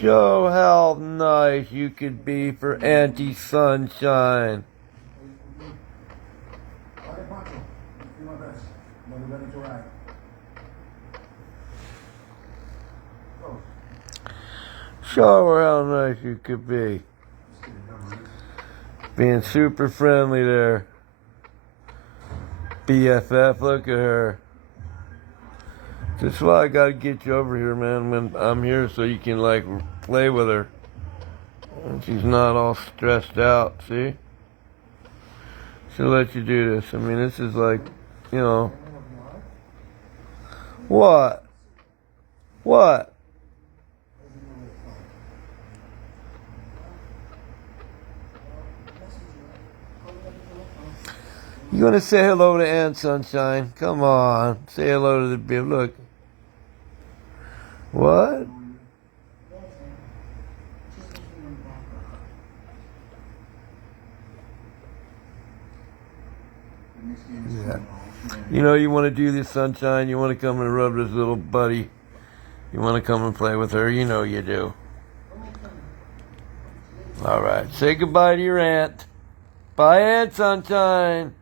Show how nice you could be for Auntie Sunshine. Show her how nice you could be. Being super friendly there. BFF, look at her. That's why I gotta get you over here, man, when I'm here so you can, like, play with her. And she's not all stressed out, see? She'll let you do this. I mean, this is like, you know. What? What? You gonna say hello to Aunt Sunshine? Come on, say hello to the baby. Look. What? Yeah. You know you want to do this, Sunshine. You want to come and rub this little buddy. You want to come and play with her. You know you do. All right. Say goodbye to your aunt. Bye, Aunt Sunshine.